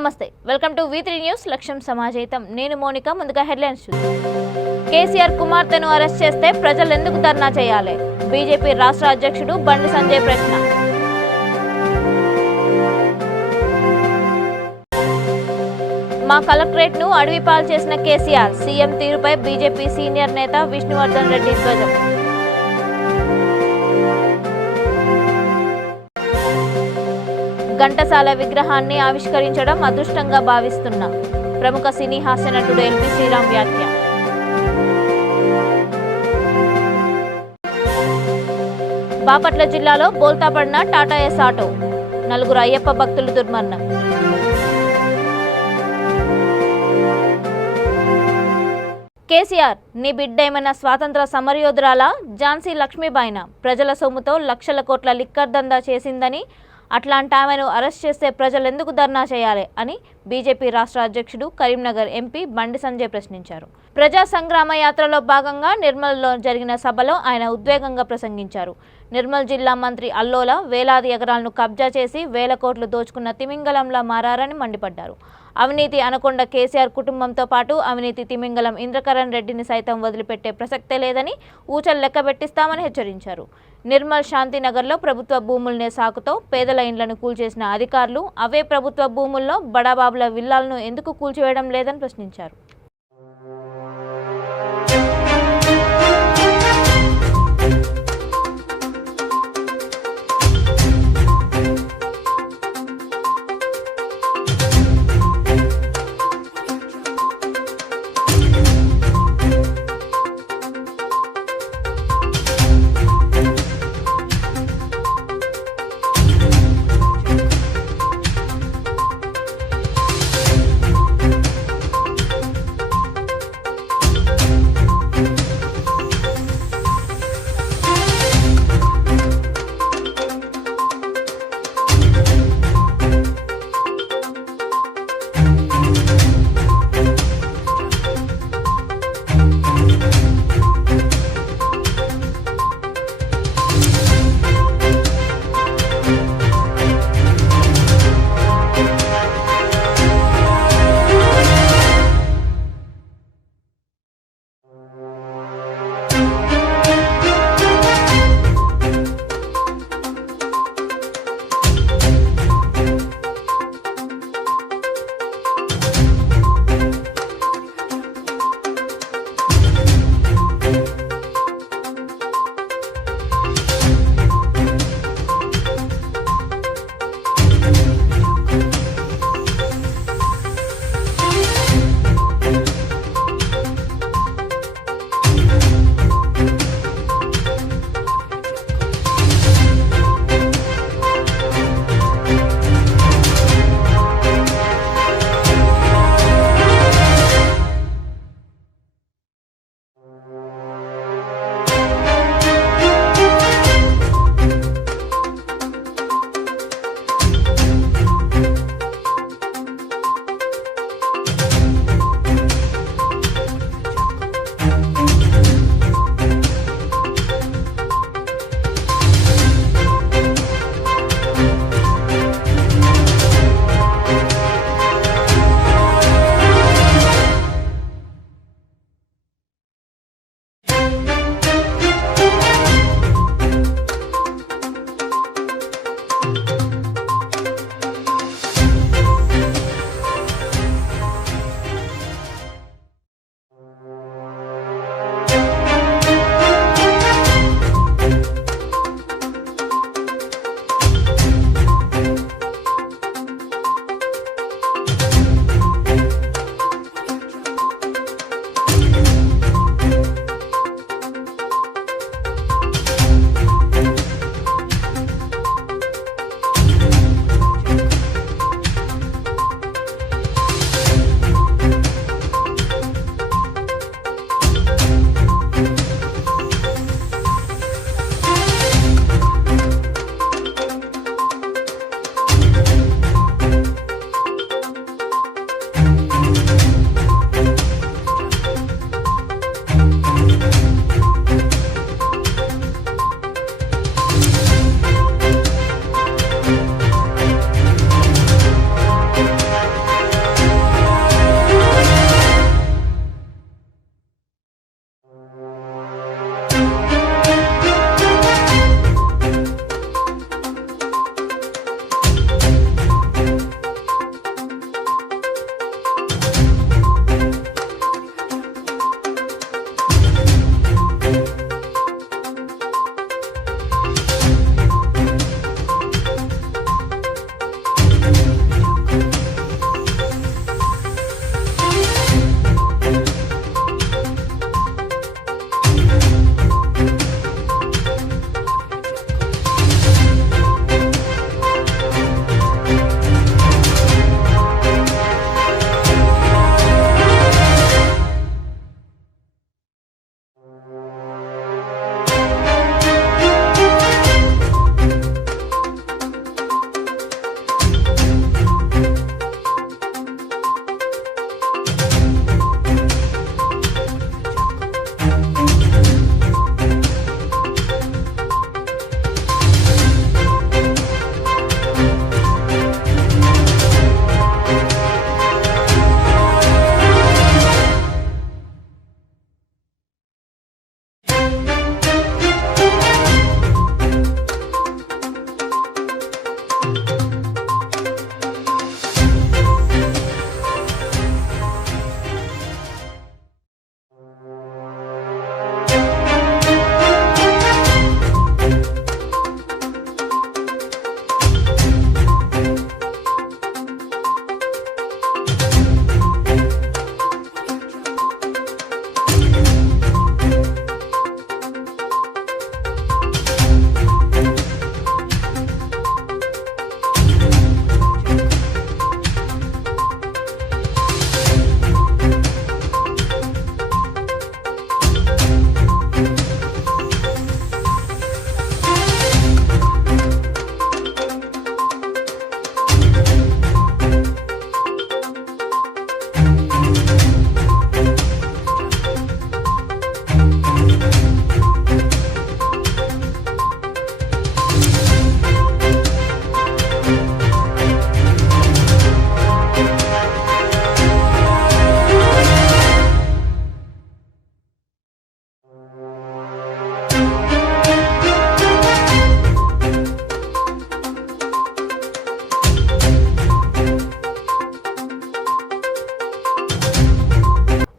నమస్తే, welcome to V3 news. లక్ష్యం సమాజహితం. నేను మోనిక. ముందుగా హెడ్లైన్స్ చూద్దాం. కేసీఆర్ కుమార్తెను అరెస్ట్ చేస్తే ప్రజలు ఎందుకు ధర్నా చేయాలి? బీజేపీ రాష్ట్ర అధ్యక్షుడు బండి సంజయ్ ప్రశ్న. మా కలెక్టరేట్ ను అడవిపాలు చేసిన కేసీఆర్, సీఎం తీరుపై బీజేపీ సీనియర్ నేత విష్ణువర్ధన్ రెడ్డి ధ్వజం. ఘంటసాల విగ్రహాన్ని ఆవిష్కరించడం అదృష్టంగా భావిస్తున్న ప్రముఖ సినీ హాస్య నటుడు ఎల్బీ శ్రీరామ్ వ్యాఖ్య. బాపట్ల జిల్లాలో బోల్తాపడిన టాటా ఎస్ ఆటో, 4 అయ్యప్ప భక్తులు దుర్మరణం. కేసీఆర్, నీ బిడ్డ ఏమైనా స్వాతంత్ర సమరయోధురాలా? ఝాన్సీ లక్ష్మీబాయిన ప్రజల సొమ్ముతో లక్షల కోట్ల లిక్కర్ దందా చేసిందని, అట్లాంటి ఆమెను అరెస్ట్ చేస్తే ప్రజలు ఎందుకు ధర్నా చేయాలి అని బీజేపీ రాష్ట్ర అధ్యక్షుడు కరీంనగర్ ఎంపీ బండి సంజయ్ ప్రశ్నించారు. ప్రజా సంగ్రామ యాత్రలో భాగంగా నిర్మల్లో జరిగిన సభలో ఆయన ఉద్వేగంగా ప్రసంగించారు. నిర్మల్ జిల్లా మంత్రి అల్లోల వేలాది ఎకరాలను కబ్జా చేసి వేల కోట్లు దోచుకున్న తిమింగలంలా మారారని మండిపడ్డారు. అవినీతి అనకొండ కేసీఆర్ కుటుంబంతో పాటు అవినీతి తిమింగలం ఇంద్రకరణ్ రెడ్డిని సైతం వదిలిపెట్టే ప్రసక్తే లేదని ఊచలు లెక్కబెట్టిస్తామని హెచ్చరించారు. నిర్మల్ శాంతినగర్లో ప్రభుత్వ భూములనే సాకుతో పేదల ఇండ్లను కూల్చేసిన అధికారులు అవే ప్రభుత్వ భూముల్లో బడాబాబుల విల్లాలను ఎందుకు కూల్చివేయడం లేదని ప్రశ్నించారు.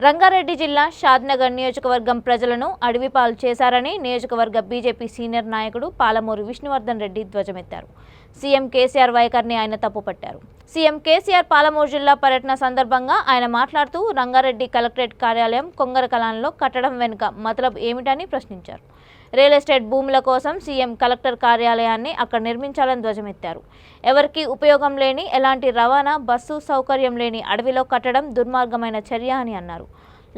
రంగారెడ్డి జిల్లా షాద్నగర్ నియోజకవర్గం ప్రజలను అడవిపాలు చేశారని నియోజకవర్గ బీజేపీ సీనియర్ నాయకుడు పాలమూరు విష్ణువర్ధన్ రెడ్డి ధ్వజమెత్తారు. సీఎం కేసీఆర్ వైఖరిని ఆయన తప్పుపట్టారు. సీఎం కేసీఆర్ పాలమూరు జిల్లా పర్యటన సందర్భంగా ఆయన మాట్లాడుతూ రంగారెడ్డి కలెక్టరేట్ కార్యాలయం కొంగరకలాన్లో కట్టడం వెనుక మతలబ్ ఏమిటని ప్రశ్నించారు. రియల్ ఎస్టేట్ భూముల కోసం సీఎం కలెక్టర్ కార్యాలయాన్ని అక్కడ నిర్మించాలని ధ్వజమెత్తారు. ఎవరికీ ఉపయోగం లేని, ఎలాంటి రవాణా బస్సు సౌకర్యం లేని అడవిలో కట్టడం దుర్మార్గమైన చర్య అని అన్నారు.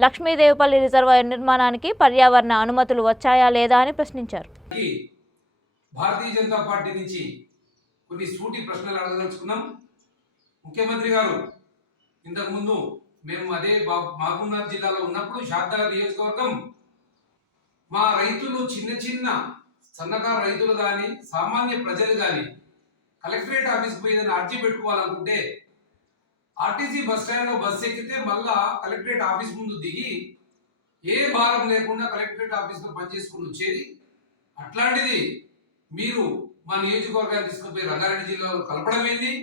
లక్ష్మీదేవిపల్లి రిజర్వాయర్ నిర్మాణానికి పర్యావరణ అనుమతులు వచ్చాయా లేదా అని ప్రశ్నించారు. భారతీయ జనతా పార్టీ నుంచి కొన్ని సూటి ప్రశ్నలు అడగదలుచుకున్నాం. ముఖ్యమంత్రి గారు ఇంతకుముందు మేము అదే మహబూబ్నగర్ జిల్లాలో ఉన్నప్పుడు షాద్నగర్ నియోజకవర్గం మా రైతులు చిన్న సన్నకారు రైతులు కానీ సామాన్య ప్రజలు కానీ కలెక్టరేట్ ఆఫీస్కి పోయి ఏదైనా అర్జీ పెట్టుకోవాలనుకుంటే ఆర్టీసీ బస్ స్టాండ్లో బస్సు ఎక్కితే మళ్ళా కలెక్టరేట్ ఆఫీస్ ముందు దిగి ఏ భారం లేకుండా కలెక్టరేట్ ఆఫీస్లో పనిచేసుకుని వచ్చేది. అట్లాంటిది మీరు మా నియోజకవర్గాన్ని తీసుకుపోయి రంగారెడ్డి జిల్లాలో కలపడం ఏంది?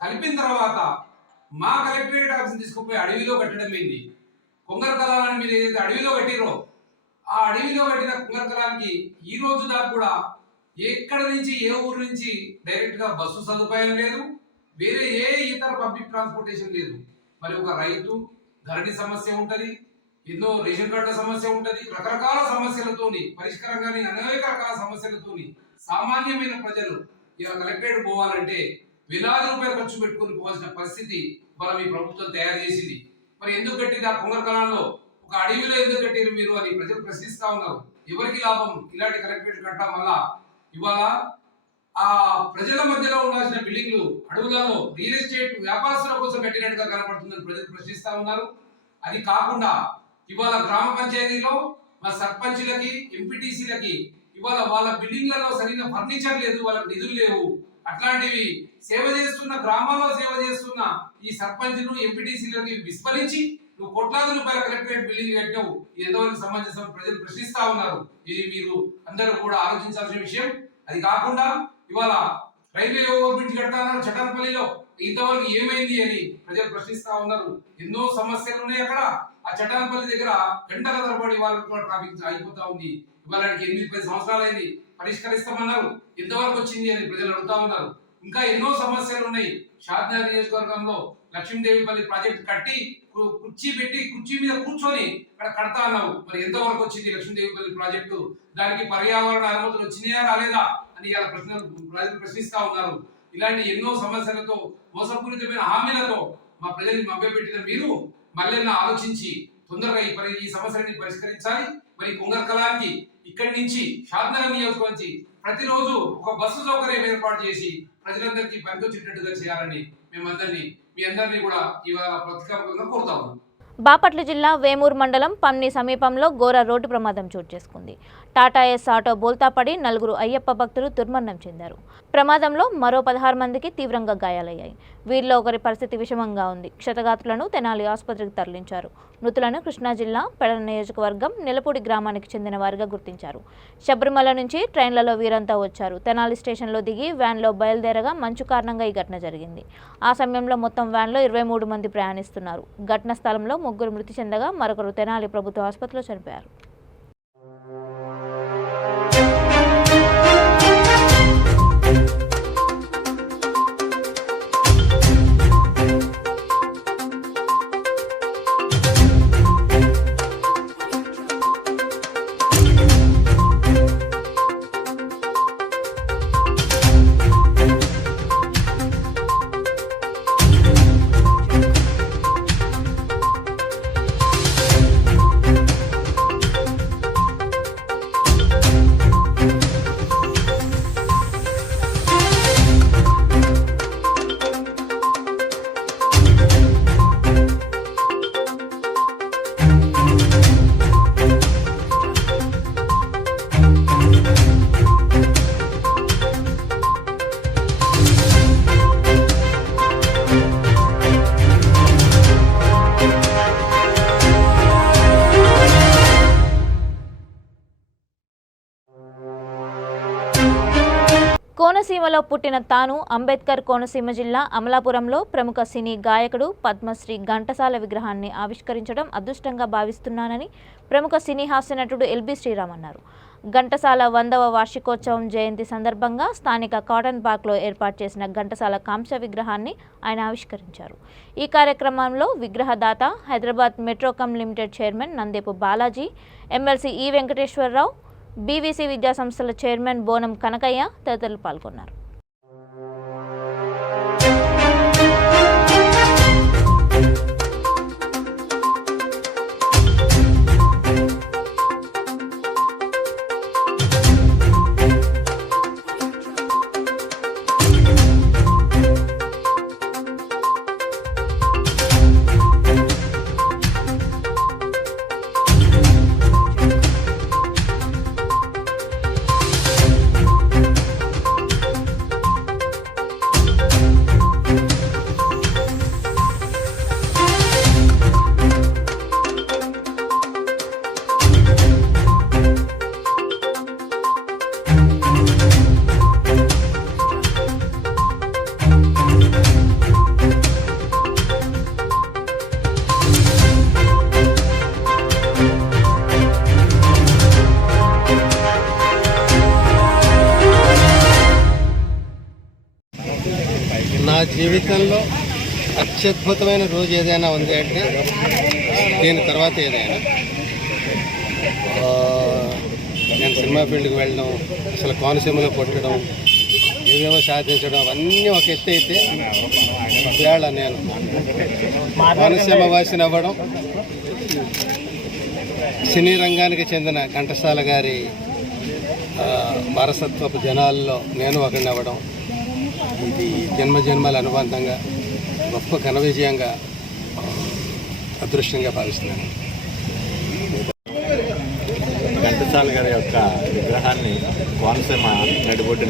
కలిపిన తర్వాత మా కలెక్టరేట్ ఆఫీస్ని తీసుకుపోయి అడవిలో కట్టడం ఏంది? కొంగరకలాన్ని మీరు ఏదైతే అడవిలో కట్టిరో ఆ అడవిలో కట్టిన కొంగరకలానికి ఈ రోజు దాకా కూడా ఎక్కడ నుంచి ఏ ఊరు నుంచి డైరెక్ట్ గా బస్సు సదుపాయం లేదు, వేరే ఏ ఇతర పబ్లిక్ ట్రాన్స్పోర్టేషన్ లేదు. మరి ఒక రైతు ధరణి సమస్య ఉంటది, ఎన్నో రేషన్ కార్డుల సమస్య ఉంటది, రకరకాల సమస్యలతోని పరిష్కారంగానే అనేక రకాల సమస్యలతోని సామాన్యమైన ప్రజలు ఇలా కలెక్టరేట్ పోవాలంటే వేలాది రూపాయలు ఖర్చు పెట్టుకుని పోవాల్సిన పరిస్థితి మనం ఈ ప్రభుత్వం తయారు చేసింది. మరి ఎందుకు కట్టింది? ఆ కొంగరకలాల్లో ఒక అడవిలో ఎందుకు కట్టిరు మీరు అని ప్రజలు ప్రశ్నిస్తా ఉన్నారు. ఎవరికి లాభం? ఇలాంటి కలెక్టరేట్ కట్టడం వల్ల ఇవాళ ఆ ప్రజల మధ్యలో ఉండాల్సిన బిల్డింగ్లు అడవులలో రియల్ ఎస్టేట్ వ్యాపారస్తుల కోసం కట్టినట్టుగా కనబడుతుందని ప్రజలు ప్రశ్నిస్తా ఉన్నారు. అది కాకుండా ఇవాళ గ్రామ పంచాయతీలో మా సర్పంచులకి, ఎంపీటీసీలకి ఇవాళ వాళ్ళ బిల్డింగ్లలో సరైన ఫర్నిచర్ లేదు, వాళ్ళకి నిధులు లేవు. అట్లాంటివి సేవ చేస్తున్న గ్రామాల్లో సేవ చేస్తున్న ఈ సర్పంచ్ను, ఎంపీటీసీలకి విస్మరించి నువ్వు కోట్లాది రూపాయల కలెక్టరేట్ బిల్డింగ్ కట్టావు, ఎంతవరకు సమంజసం? ప్రజలు ప్రశ్నిస్తా ఉన్నారు. ఇది మీరు అందరూ కూడా ఆలోచించాల్సిన విషయం. అది కాకుండా ఇవాళ రైల్వే ఓవర్ బ్రిడ్జ్ కట్టాలన్నారు చటాన్పల్లిలో, ఇంతవరకు ఏమైంది అని ప్రజలు ప్రశ్నిస్తా ఉన్నారు. ఎన్నో సమస్యలు ఉన్నాయి అక్కడ. ఆ చటాన్పల్లి దగ్గర గంటల తరబడి వాళ్ళ ట్రాఫిక్ అయిపోతా ఉంది. ఇవాళ 8-10 సంవత్సరాలైంది, పరిష్కరిస్తామన్నారు, ఎంతవరకు వచ్చింది అని ప్రజలు అడుగుతా ఉన్నారు. ఇంకా ఎన్నో సమస్యలు ఉన్నాయి. షాద్నగర్ నియోజకవర్గంలో లక్ష్మీదేవిపల్లి ప్రాజెక్ట్ కట్టి కుర్చీ మీద కూర్చొని అక్కడ కడతా అన్నావు, మరి ఎంతవరకు వచ్చింది లక్ష్మీదేవిపల్లి ప్రాజెక్టు? దానికి పర్యావరణ అనుమతులు వచ్చినాయా రాలేదా అని ఇలా ప్రజలు ప్రశ్నిస్తా ఉన్నారు. ఇలాంటి ఎన్నో సమస్యలతో, మోసపూరితమైన హామీలతో మా ప్రజల్ని మభ్యపెట్టిన మీరు మళ్ళీ ఆలోచించి తొందరగా ఈ సమస్యని పరిష్కరించాలి. మరి కొంగరకలానికి ఇక్కడి నుంచి షాద్నగర్ నియోజకవర్గం ప్రతిరోజు ఒక బస్సు సౌకర్యం ఏర్పాటు చేసి ప్రజలందరికీ పనికొచ్చేటట్టుగా చేయాలని మీ అందరినీ కూడా ఇవాళ ప్రతికారంగా కోరుతా ఉన్నాం. బాపట్ల జిల్లా వేమూరు మండలం పమ్ని సమీపంలో ఘోర రోడ్డు ప్రమాదం చోటు చేసుకుంది. టాటా ఎస్ ఆటో బోల్తాపడి 4 అయ్యప్ప భక్తులు దుర్మరణం చెందారు. ప్రమాదంలో మరో 16 మందికి తీవ్రంగా గాయాలయ్యాయి. వీరిలో ఒకరి పరిస్థితి విషమంగా ఉంది. క్షతగాత్రులను తెనాలి ఆసుపత్రికి తరలించారు. మృతులను కృష్ణా జిల్లా పెడన నియోజకవర్గం నిలపూడి గ్రామానికి చెందిన వారిగా గుర్తించారు. శబరిమల నుంచి ట్రైన్లలో వీరంతా వచ్చారు. తెనాలి స్టేషన్లో దిగి వ్యాన్లో బయలుదేరగా మంచు కారణంగా ఈ ఘటన జరిగింది. ఆ సమయంలో మొత్తం వ్యాన్లో 23 మంది ప్రయాణిస్తున్నారు. ఘటన స్థలంలో 3 మృతి చెందగా మరొకరు తెనాలి ప్రభుత్వ ఆసుపత్రిలో చనిపోయారు. కోనసీమలో పుట్టిన తాను అంబేద్కర్ కోనసీమ జిల్లా అమలాపురంలో ప్రముఖ సినీ గాయకుడు పద్మశ్రీ ఘంటసాల విగ్రహాన్ని ఆవిష్కరించడం అదృష్టంగా భావిస్తున్నానని ప్రముఖ సినీ హాస్య నటుడు ఎల్బీ శ్రీరామ్ అన్నారు. ఘంటసాల 100వ వార్షికోత్సవం జయంతి సందర్భంగా స్థానిక కాటన్ పార్క్లో ఏర్పాటు చేసిన ఘంటసాల కాంస్య విగ్రహాన్ని ఆయన ఆవిష్కరించారు. ఈ కార్యక్రమంలో విగ్రహదాత Hyderabad Metrocom limited chairman Nandepu Balaji, MLC E Venkateswararao, BVC విద్యా సంస్థల చైర్మన్ బోనం కనకయ్య తదితరులు పాల్గొన్నారు. నా జీవితంలో అత్యద్భుతమైన రోజు ఏదైనా ఉంది అంటే దీని తర్వాత ఏదైనా నేను సినిమా ఫీల్డ్కి వెళ్ళడం, అసలు కోనసీమలో పుట్టడం, ఏవేవో సాధించడం అవన్నీ ఒక ఎత్తు అయితే ఇవాళ నేను కోనసీమ వాసిని అవ్వడం, సినీ రంగానికి చెందిన ఘంటసాల గారి వారసత్వపు జనాల్లో నేను ఒకరిని అవ్వడం, ఇది జన్మజన్మల అనుబంధంగా గొప్ప ఘన విజయంగా అదృష్టంగా భావిస్తున్నాను. ఘంటసాల గారి యొక్క విగ్రహాన్ని కోనసీమ నడిబొడ్డున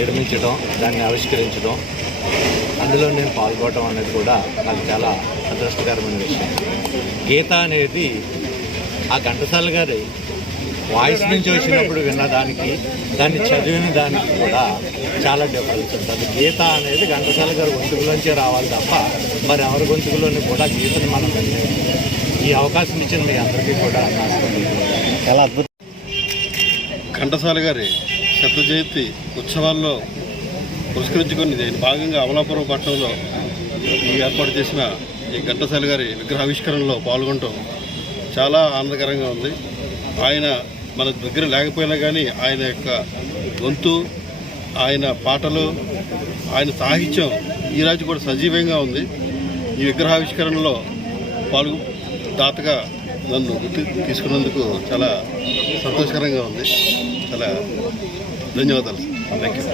నిర్మించడం, దాన్ని ఆవిష్కరించడం, అందులో నేను పాల్గొనడం అనేది కూడా నాకు చాలా అదృష్టకరమైన విషయం. గీత అనేది ఆ ఘంటసాల గారి వాయిస్ నుంచి వచ్చినప్పుడు విన్నదానికి, దాన్ని చదివిన దానికి కూడా చాలా డిఫరెన్స్ ఉంటుంది. గీత అనేది ఘంటసాల గారి గొంతుకులోంచే రావాలి తప్ప మరి ఎవరి గొంతుకులోని కూడా గీతని మనం వినలేము. ఈ అవకాశం ఇచ్చిన మీ అందరికీ కూడా చాలా అద్భుతం. ఘంటసాల గారి శత జయంతి ఉత్సవాల్లో పురస్కరించుకొని నేను భాగంగా అమలాపురం పట్టణంలో ఏర్పాటు చేసిన ఈ ఘంటసాల గారి విగ్రహావిష్కరణలో పాల్గొనడం చాలా ఆనందకరంగా ఉంది. ఆయన మన దగ్గర లేకపోయినా కానీ ఆయన యొక్క గొంతు, ఆయన పాటలు, ఆయన సాహిత్యం ఈరోజు కూడా సజీవంగా ఉంది. ఈ విగ్రహావిష్కరణలో దాతగా నన్ను తీసుకున్నందుకు చాలా సంతోషకరంగా ఉంది. చాలా ధన్యవాదాలు. Thank you.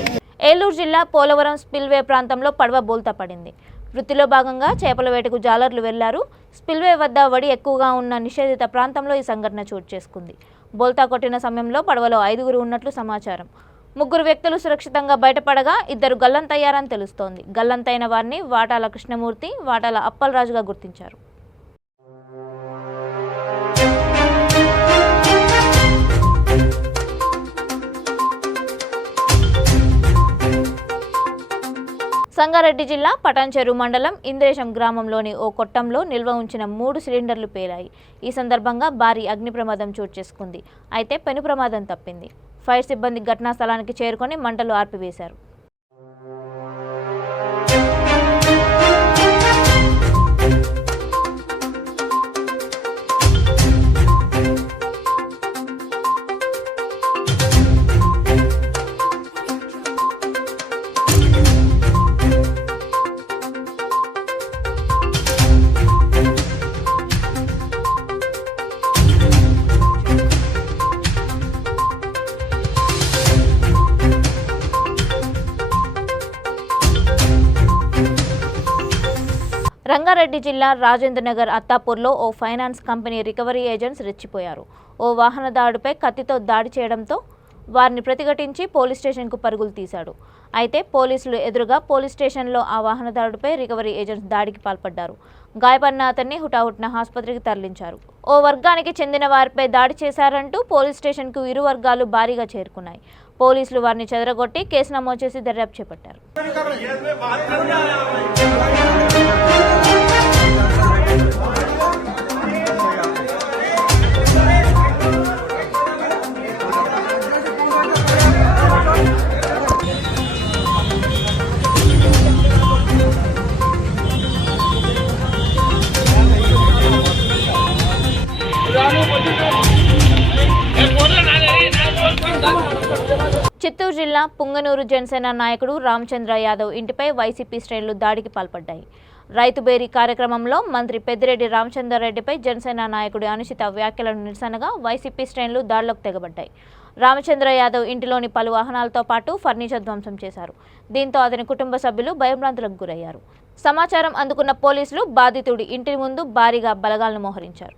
ఏలూరు జిల్లా పోలవరం స్పిల్వే ప్రాంతంలో పడవ బోల్తా పడింది. వృత్తిలో భాగంగా చేపల వేటకు జాలర్లు వెళ్లారు. స్పిల్వే వద్ద వడి ఎక్కువగా ఉన్న నిషేధిత ప్రాంతంలో ఈ సంఘటన చోటు చేసుకుంది. బోల్తా కొట్టిన సమయంలో పడవలో 5గురు ఉన్నట్లు సమాచారం. 3 వ్యక్తులు సురక్షితంగా బయటపడగా 2 గల్లంతయ్యారని తెలుస్తోంది. గల్లంతైన వారిని వాటాల కృష్ణమూర్తి, వాటాల అప్పలరాజుగా గుర్తించారు. సంగారెడ్డి జిల్లా పటాన్చెరు మండలం ఇంద్రేశం గ్రామంలోని ఓ కొట్టంలో నిల్వ ఉంచిన 3 సిలిండర్లు పేలాయి. ఈ సందర్భంగా భారీ అగ్ని ప్రమాదం చోటు చేసుకుంది. అయితే పెను ప్రమాదం తప్పింది. ఫైర్ సిబ్బంది ఘటనా స్థలానికి చేరుకొని మంటలు ఆర్పివేశారు. రంగారెడ్డి జిల్లా రాజేంద్రనగర్ అత్తాపూర్లో ఓ ఫైనాన్స్ కంపెనీ రికవరీ ఏజెంట్స్ రెచ్చిపోయారు. ఓ వాహనదారుడిపై కత్తితో దాడి చేయడంతో వారిని ప్రతిఘటించి పోలీస్ స్టేషన్కు పరుగులు తీశాడు. అయితే పోలీసులు ఎదురుగా పోలీస్ స్టేషన్లో ఆ వాహనదారుడిపై రికవరీ ఏజెంట్స్ దాడికి పాల్పడ్డారు. గాయపడిన అతన్ని హుటాహుటిన ఆసుపత్రికి తరలించారు. ఓ వర్గానికి చెందిన వారిపై దాడి చేశారంటూ పోలీస్ స్టేషన్కు ఇరు వర్గాలు భారీగా చేరుకున్నాయి. పోలీసులు వారిని చెదరగొట్టి కేసు నమోదు చేసి దర్యాప్తు చేపట్టారు. చిత్తూరు జిల్లా పుంగనూరు జనసేన నాయకుడు రామచంద్ర యాదవ్ ఇంటిపై వైసీపీ శ్రేణులు దాడికి పాల్పడ్డాయి. రైతు బేరీ కార్యక్రమంలో మంత్రి పెద్దిరెడ్డి రామచంద్రారెడ్డిపై జనసేన నాయకుడి అనుచిత వ్యాఖ్యలను నిరసనగా వైసీపీ శ్రేణులు దాడిలోకి తెగబడ్డాయి. రామచంద్ర యాదవ్ ఇంటిలోని పలు వాహనాలతో పాటు ఫర్నిచర్ ధ్వంసం చేశారు. దీంతో అతని కుటుంబ సభ్యులు భయభ్రాంతులకు గురయ్యారు. సమాచారం అందుకున్న పోలీసులు బాధితుడి ఇంటి ముందు భారీగా బలగాలను మోహరించారు.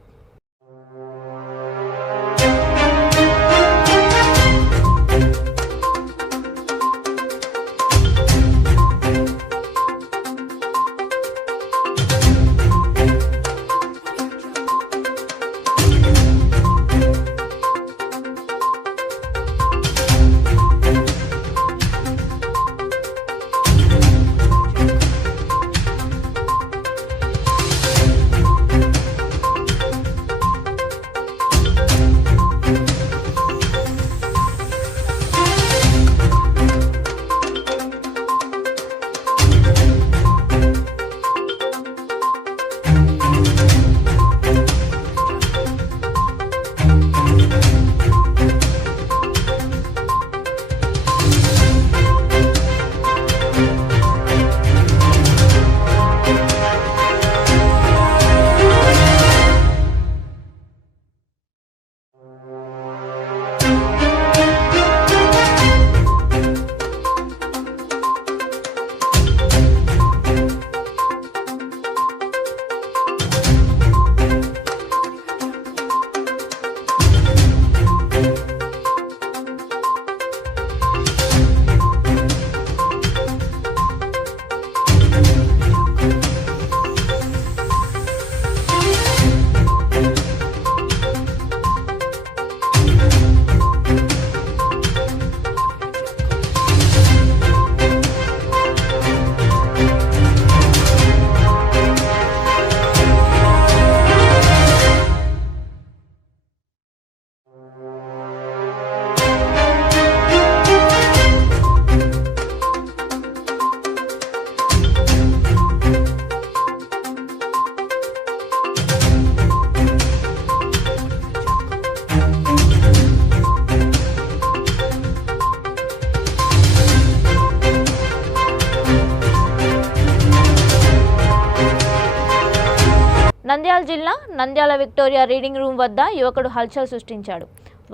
నంద్యాల జిల్లా నంద్యాల విక్టోరియా రీడింగ్ రూమ్ వద్ద యువకుడు హల్చల్ సృష్టించాడు.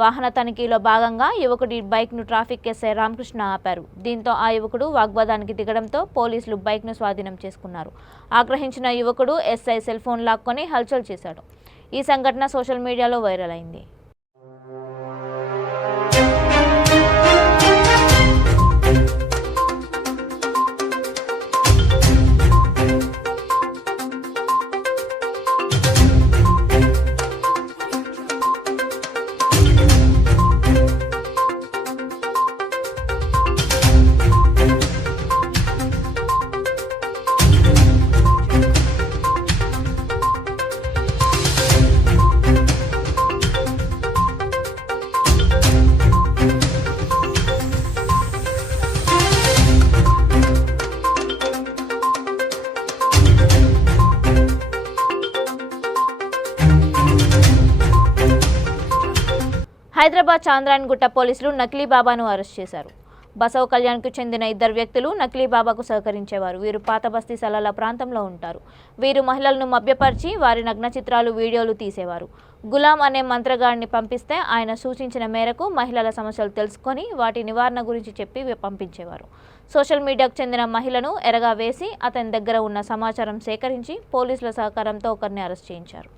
వాహన తనిఖీలో భాగంగా యువకుడి బైక్ను ట్రాఫిక్ ఎస్ఐ రామకృష్ణ ఆపారు. దీంతో ఆ యువకుడు వాగ్వాదానికి దిగడంతో పోలీసులు బైక్ను స్వాధీనం చేసుకున్నారు. ఆగ్రహించిన యువకుడు ఎస్ఐ సెల్ ఫోన్ లాక్కొని హల్చల్ చేశాడు. ఈ సంఘటన సోషల్ మీడియాలో వైరల్ అయింది. హైదరాబాద్ చాంద్రాయణగుట్ట పోలీసులు నకిలీ బాబాను అరెస్ట్ చేశారు. బసవ కళ్యాణ్కు చెందిన ఇద్దరు వ్యక్తులు నకిలీ బాబాకు సహకరించేవారు. వీరు పాత బస్తీ సలాల ప్రాంతంలో ఉంటారు. వీరు మహిళలను మభ్యపరిచి వారి నగ్న చిత్రాలు, వీడియోలు తీసేవారు. గులాం అనే మంత్రగాడిని పంపిస్తే ఆయన సూచించిన మేరకు మహిళల సమస్యలు తెలుసుకొని వాటి నివారణ గురించి చెప్పి పంపించేవారు. సోషల్ మీడియాకు చెందిన మహిళను ఎరగా వేసి అతని దగ్గర ఉన్న సమాచారం సేకరించి పోలీసుల సహకారంతో ఒకరిని అరెస్ట్ చేయించారు.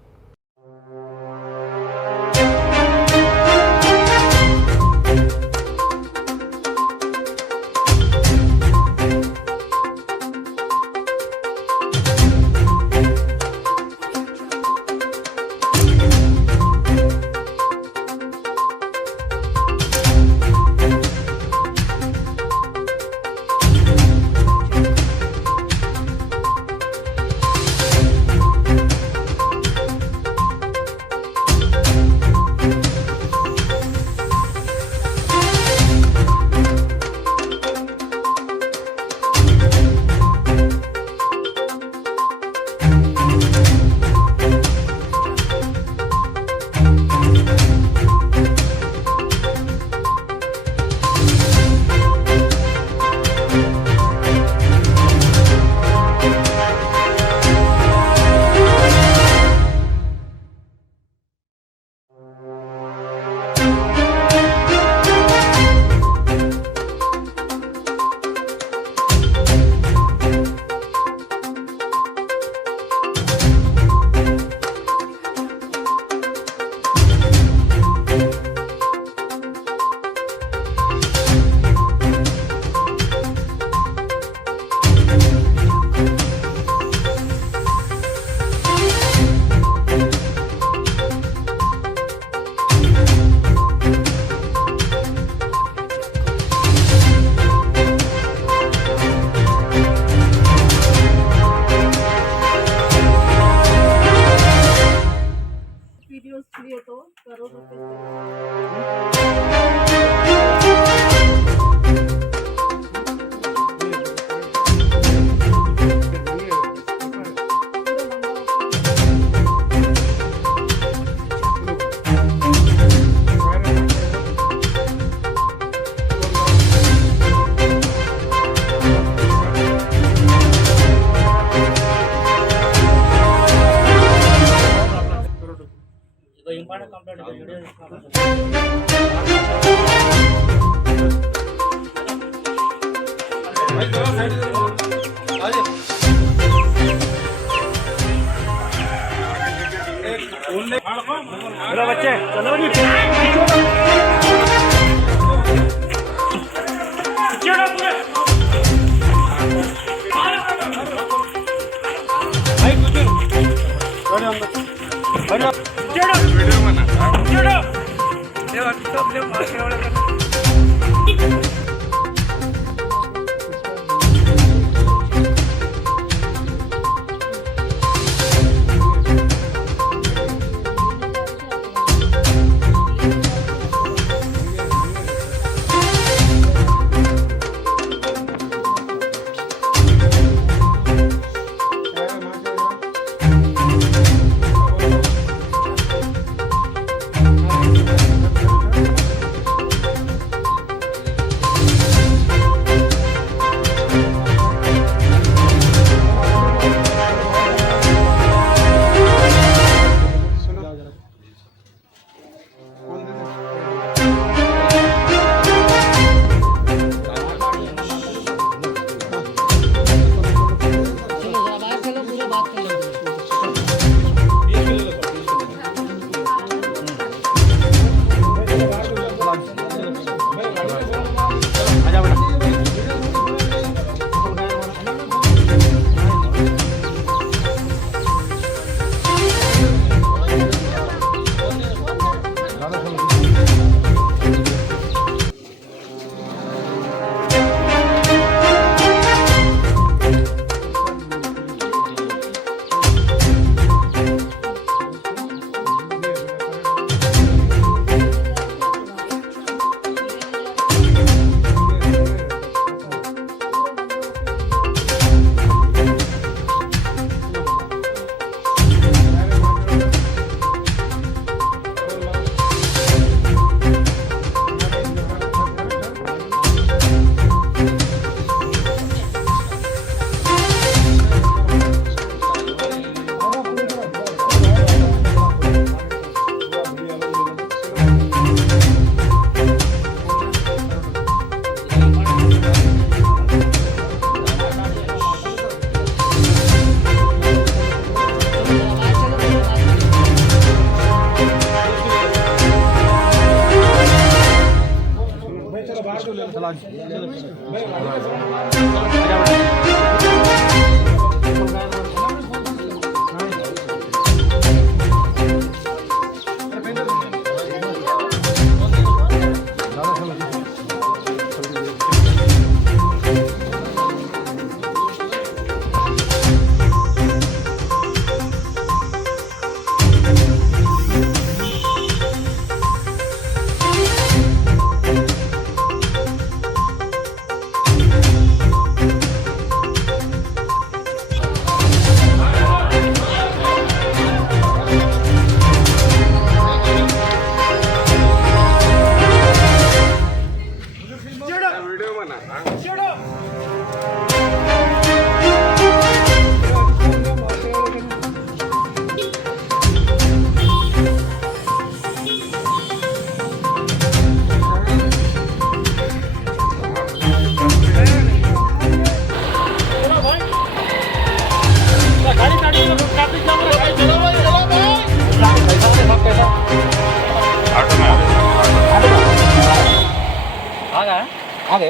आगे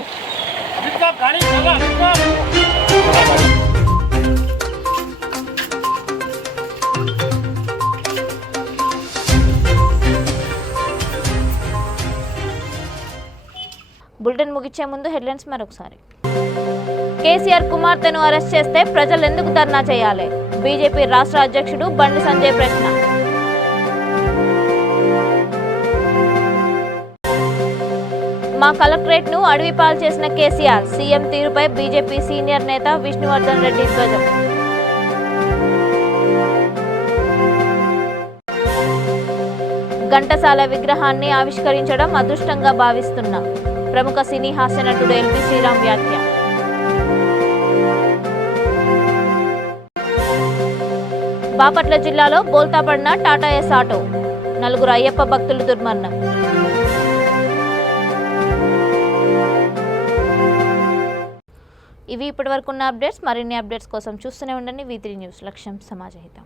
अभी तो गाड़ी चला బులెటిన్ ముగించే ముందు హెడ్లైన్స్ మరొకసారి. కేసీఆర్ కుమార్తెను అరెస్ట్ చేస్తే ప్రజలు ఎందుకు ధర్నా చేయాలి? బీజేపీ రాష్ట్ర అధ్యక్షుడు బండి సంజయ్ ప్రశ్న. మా కలెక్టరేట్ను అడవిపాలు చేసిన కేసీఆర్, సీఎం తీరుపై బీజేపీ సీనియర్ నేత విష్ణువర్ధన్ రెడ్డి ధ్వజం. ఘంటసాల విగ్రహాన్ని ఆవిష్కరించడం అదృష్టంగా భావిస్తున్నా ప్రముఖ సినీ హాస్య నటుడు ఎల్బీ శ్రీరామ్ వ్యాఖ్య. బాపట్ల జిల్లాలో బోల్తాపడిన టాటా ఎస్ ఆటో, 4 అయ్యప్ప భక్తులు దుర్మరణం. ఇవి ఇప్పటివరకు ఉన్న అప్డేట్స్. మరిన్ని అప్డేట్స్ కోసం చూస్తూనే ఉండండి V3 న్యూస్. లక్ష్యం సమాజహితం.